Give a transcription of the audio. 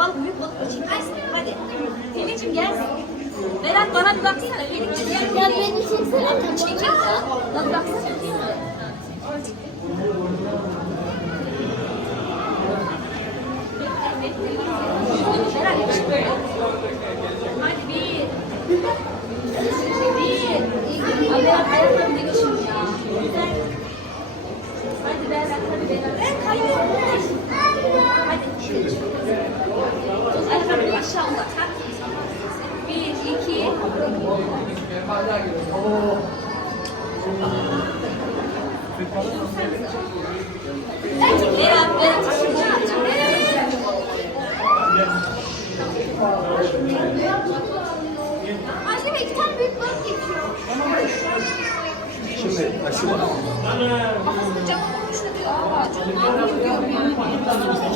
balık büyük balık mı çekersin? Hadi. Pelin'cim gel. Berat bana bir baksana. Pelin'cim gel. Ya beni çeksene? Çekil ya. Bak baksana. Hadi bir. Bir. Berat ayaklarım ne geçiyor ya. Hadi Berat hadi Berat. Ben kayıyorum. Bir, iki. Erkekler abi, ben Anne iki tane büyük balık geçiyor. Şimdi aşı var. Ama sıcak olmuş diyor. Aa, çok ağır diyor.